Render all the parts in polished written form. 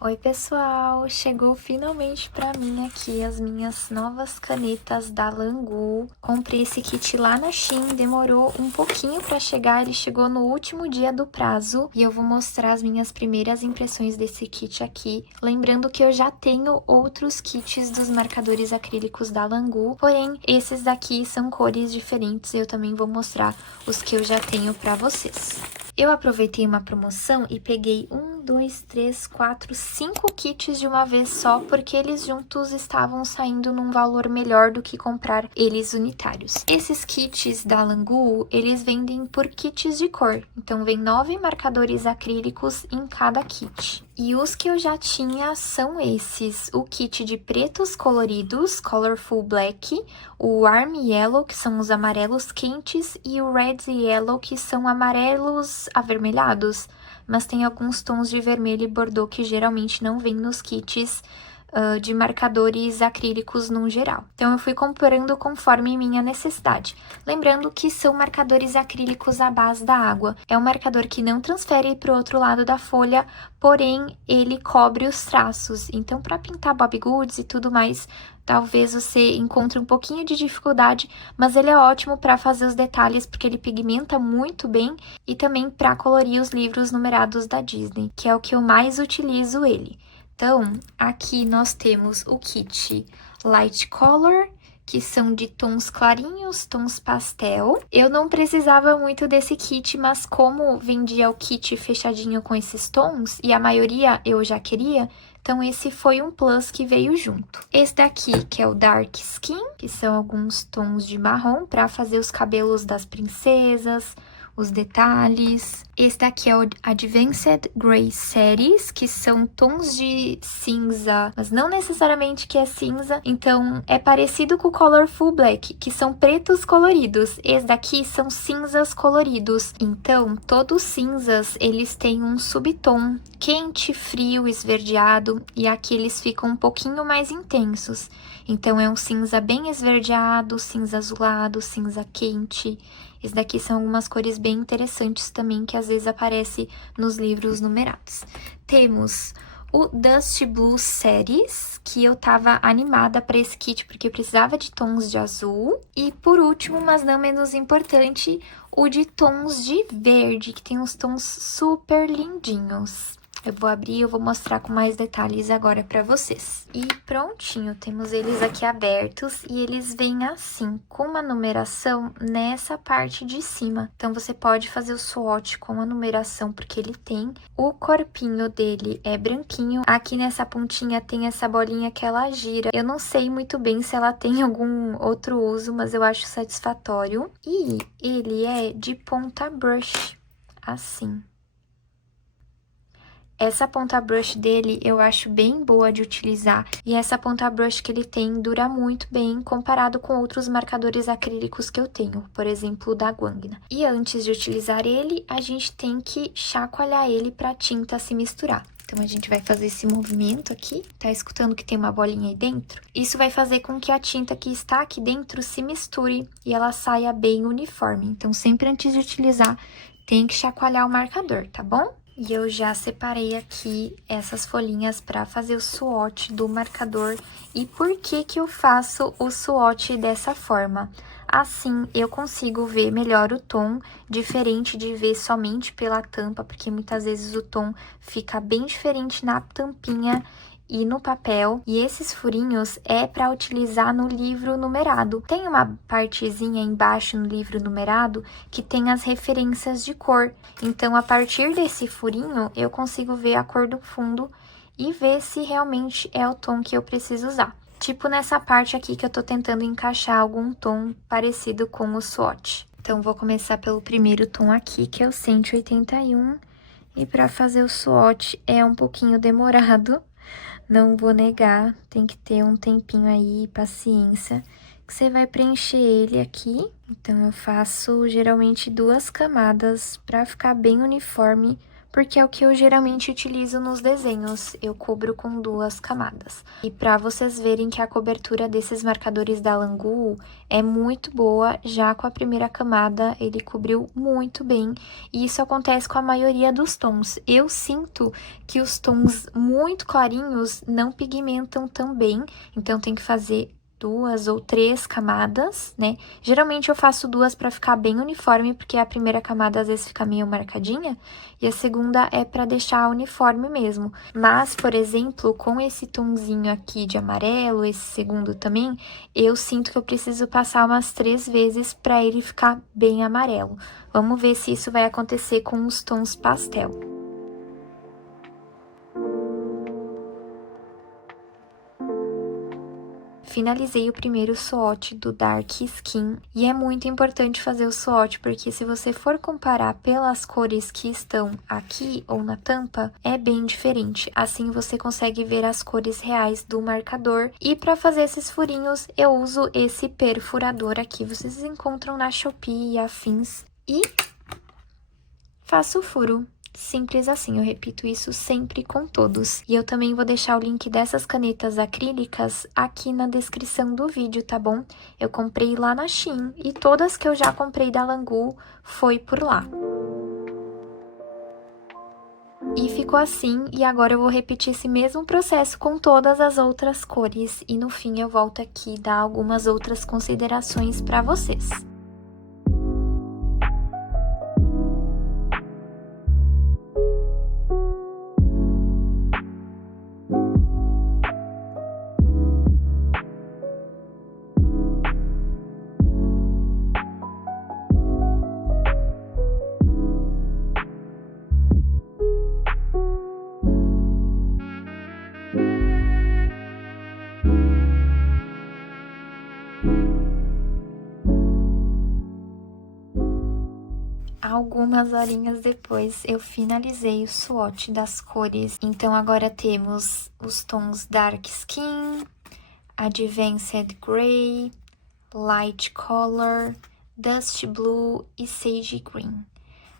Oi, pessoal! Chegou finalmente pra mim aqui as minhas novas canetas da Langu. Comprei esse kit lá na Shein, demorou um pouquinho pra chegar, ele chegou no último dia do prazo. E eu vou mostrar as minhas primeiras impressões desse kit aqui. Lembrando que eu já tenho outros kits dos marcadores acrílicos da Langu, porém, esses daqui são cores diferentes e eu também vou mostrar os que eu já tenho pra vocês. Eu aproveitei uma promoção e peguei 1, 2, 3, 4, 5 kits de uma vez só, porque eles juntos estavam saindo num valor melhor do que comprar eles unitários. Esses kits da Langu, eles vendem por kits de cor, então vem 9 marcadores acrílicos em cada kit. E os que eu já tinha são esses, o kit de pretos coloridos, Colorful Black, o Warm Yellow, que são os amarelos quentes, e o Red Yellow, que são amarelos avermelhados, mas tem alguns tons de vermelho e bordô que geralmente não vem nos kits de marcadores acrílicos no geral. Então, eu fui comprando conforme minha necessidade. Lembrando que são marcadores acrílicos à base da água. É um marcador que não transfere para o outro lado da folha, porém, ele cobre os traços. Então, para pintar Bobbie Goods e tudo mais, talvez você encontre um pouquinho de dificuldade, mas ele é ótimo para fazer os detalhes, porque ele pigmenta muito bem, e também para colorir os livros numerados da Disney, que é o que eu mais utilizo ele. Então, aqui nós temos o kit Light Color, que são de tons clarinhos, tons pastel. Eu não precisava muito desse kit, mas como vendia o kit fechadinho com esses tons, e a maioria eu já queria, então esse foi um plus que veio junto. Esse daqui, que é o Dark Skin, que são alguns tons de marrom para fazer os cabelos das princesas, os detalhes. Esse daqui é o Advanced Gray Series, que são tons de cinza, mas não necessariamente que é cinza. Então, é parecido com o Colorful Black, que são pretos coloridos. Esse daqui são cinzas coloridos. Então, todos cinzas, eles têm um subtom quente, frio, esverdeado, e aqui eles ficam um pouquinho mais intensos. Então, é um cinza bem esverdeado, cinza azulado, cinza quente. Esse daqui são algumas cores bem interessantes também, que às vezes aparece nos livros numerados. Temos o Dust Blue Series, que eu tava animada para esse kit, porque precisava de tons de azul. E por último, mas não menos importante, o de tons de verde, que tem uns tons super lindinhos. Eu vou abrir e eu vou mostrar com mais detalhes agora pra vocês. E prontinho, temos eles aqui abertos e eles vêm assim, com uma numeração nessa parte de cima. Então, você pode fazer o swatch com a numeração, porque ele tem. O corpinho dele é branquinho. Aqui nessa pontinha tem essa bolinha que ela gira. Eu não sei muito bem se ela tem algum outro uso, mas eu acho satisfatório. E ele é de ponta brush, assim. Essa ponta brush dele eu acho bem boa de utilizar, e essa ponta brush que ele tem dura muito bem comparado com outros marcadores acrílicos que eu tenho, por exemplo, o da Guangna. E antes de utilizar ele, a gente tem que chacoalhar ele para a tinta se misturar. Então, a gente vai fazer esse movimento aqui, tá escutando que tem uma bolinha aí dentro? Isso vai fazer com que a tinta que está aqui dentro se misture e ela saia bem uniforme. Então, sempre antes de utilizar, tem que chacoalhar o marcador, tá bom? E eu já separei aqui essas folhinhas para fazer o swatch do marcador. E por que que eu faço o swatch dessa forma? Assim, eu consigo ver melhor o tom, diferente de ver somente pela tampa, porque muitas vezes o tom fica bem diferente na tampinha e no papel, e esses furinhos é para utilizar no livro numerado. Tem uma partezinha embaixo no livro numerado que tem as referências de cor. Então, a partir desse furinho, eu consigo ver a cor do fundo e ver se realmente é o tom que eu preciso usar. Tipo nessa parte aqui que eu tô tentando encaixar algum tom parecido com o swatch. Então, vou começar pelo primeiro tom aqui, que é o 181. E para fazer o swatch é um pouquinho demorado. Não vou negar, tem que ter um tempinho aí, paciência, que você vai preencher ele aqui. Então, eu faço geralmente 2 camadas para ficar bem uniforme porque é o que eu geralmente utilizo nos desenhos. Eu cubro com 2 camadas. E para vocês verem que a cobertura desses marcadores da Langu é muito boa, já com a primeira camada ele cobriu muito bem. E isso acontece com a maioria dos tons. Eu sinto que os tons muito clarinhos não pigmentam tão bem, então tem que fazer 2 ou 3 camadas, né? Geralmente eu faço 2 para ficar bem uniforme, porque a primeira camada às vezes fica meio marcadinha, e a segunda é para deixar uniforme mesmo. Mas, por exemplo, com esse tonzinho aqui de amarelo, esse segundo também, eu sinto que eu preciso passar umas 3 vezes para ele ficar bem amarelo. Vamos ver se isso vai acontecer com os tons pastel. Finalizei o primeiro swatch do Dark Skin, e é muito importante fazer o swatch, porque se você for comparar pelas cores que estão aqui ou na tampa, é bem diferente. Assim você consegue ver as cores reais do marcador. E para fazer esses furinhos, eu uso esse perfurador aqui, vocês encontram na Shopee e afins. E faço o furo. Simples assim, eu repito isso sempre com todos. E eu também vou deixar o link dessas canetas acrílicas aqui na descrição do vídeo, tá bom? Eu comprei lá na Shein e todas que eu já comprei da Langu foi por lá. E ficou assim, e agora eu vou repetir esse mesmo processo com todas as outras cores. E no fim eu volto aqui dar algumas outras considerações para vocês. Algumas horinhas depois, eu finalizei o swatch das cores. Então, agora temos os tons Dark Skin, Advanced Gray, Light Color, Dust Blue e Sage Green.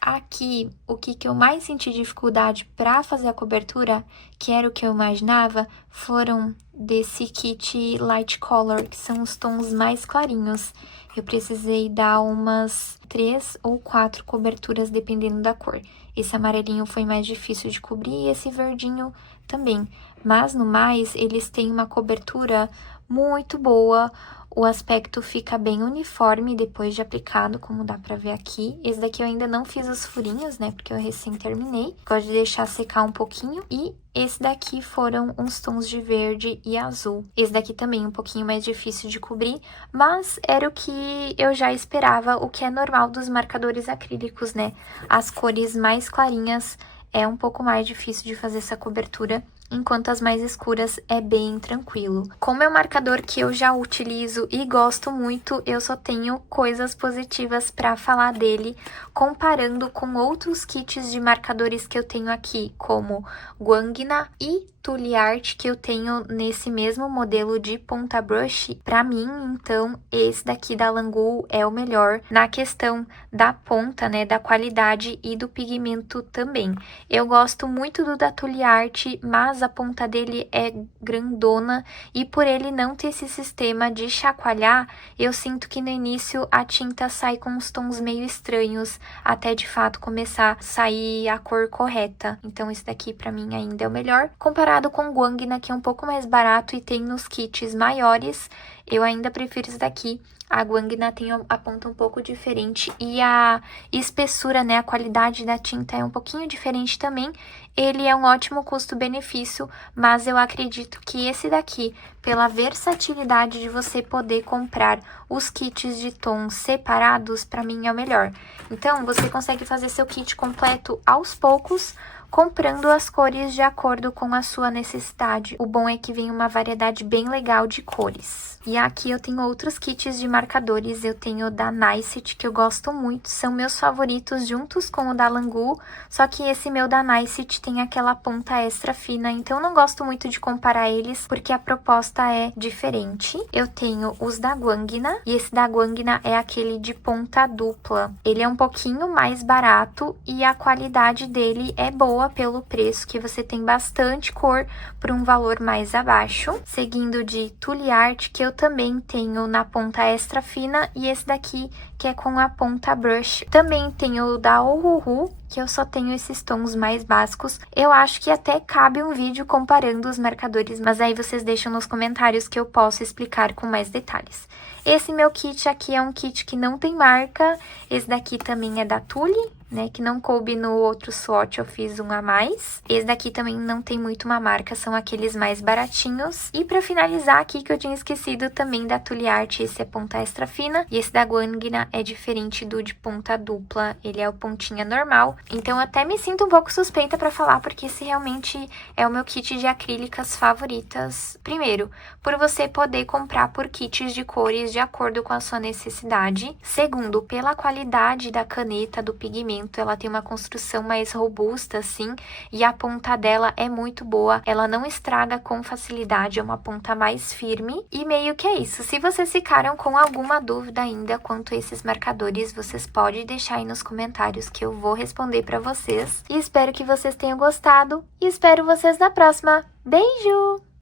Aqui, o que eu mais senti dificuldade para fazer a cobertura, que era o que eu imaginava, foram desse kit Light Color, que são os tons mais clarinhos. Eu precisei dar umas 3 ou 4 coberturas, dependendo da cor. Esse amarelinho foi mais difícil de cobrir e esse verdinho também. Mas, no mais, eles têm uma cobertura muito boa. O aspecto fica bem uniforme depois de aplicado, como dá pra ver aqui. Esse daqui eu ainda não fiz os furinhos, né, porque eu recém terminei. Gosto de deixar secar um pouquinho. E esse daqui foram uns tons de verde e azul. Esse daqui também um pouquinho mais difícil de cobrir, mas era o que eu já esperava, o que é normal dos marcadores acrílicos, né? As cores mais clarinhas é um pouco mais difícil de fazer essa cobertura, enquanto as mais escuras é bem tranquilo. Como é um marcador que eu já utilizo e gosto muito, eu só tenho coisas positivas para falar dele, comparando com outros kits de marcadores que eu tenho aqui, como Guangna e Tule Art, que eu tenho nesse mesmo modelo de ponta brush. Para mim, então, esse daqui da Langu é o melhor na questão da ponta, né, da qualidade e do pigmento também. Eu gosto muito do da Tule Art, mas a ponta dele é grandona e por ele não ter esse sistema de chacoalhar, eu sinto que no início a tinta sai com uns tons meio estranhos, até de fato começar a sair a cor correta. Então esse daqui pra mim ainda é o melhor. Comparado com o Guangna, que é um pouco mais barato e tem nos kits maiores, eu ainda prefiro esse daqui. A Guangna tem a ponta um pouco diferente e a espessura, né, a qualidade da tinta é um pouquinho diferente também. Ele é um ótimo custo-benefício, mas eu acredito que esse daqui, pela versatilidade de você poder comprar os kits de tons separados, para mim é o melhor. Então, você consegue fazer seu kit completo aos poucos, comprando as cores de acordo com a sua necessidade. O bom é que vem uma variedade bem legal de cores. E aqui eu tenho outros kits de marcadores, eu tenho o da Nicet, que eu gosto muito, são meus favoritos juntos com o da Langu, só que esse meu da Nicet tem aquela ponta extra fina, então eu não gosto muito de comparar eles, porque a proposta é diferente. Eu tenho os da Guangna, e esse da Guangna é aquele de ponta dupla. Ele é um pouquinho mais barato e a qualidade dele é boa pelo preço, que você tem bastante cor por um valor mais abaixo. Seguindo de Tule Art, que eu também tenho na ponta extra fina, e esse daqui que é com a ponta brush. Também tenho o da Ohuhu, que eu só tenho esses tons mais básicos. Eu acho que até cabe um vídeo comparando os marcadores, mas aí vocês deixam nos comentários que eu posso explicar com mais detalhes. Esse meu kit aqui é um kit que não tem marca, esse daqui também é da Tule, né, que não coube no outro swatch, eu fiz um a mais. Esse daqui também não tem muito uma marca, são aqueles mais baratinhos. E pra finalizar aqui, que eu tinha esquecido também da Tule Art, esse é ponta extra fina, e esse da Guangna é diferente do de ponta dupla, ele é o pontinha normal. Então eu até me sinto um pouco suspeita pra falar, porque esse realmente é o meu kit de acrílicas favoritas. Primeiro, por você poder comprar por kits de cores de acordo com a sua necessidade. Segundo, pela qualidade da caneta, do pigmento, ela tem uma construção mais robusta, assim, e a ponta dela é muito boa, ela não estraga com facilidade, é uma ponta mais firme, e meio que é isso. Se vocês ficaram com alguma dúvida ainda quanto a esses marcadores, vocês podem deixar aí nos comentários que eu vou responder pra vocês, e espero que vocês tenham gostado, e espero vocês na próxima. Beijo!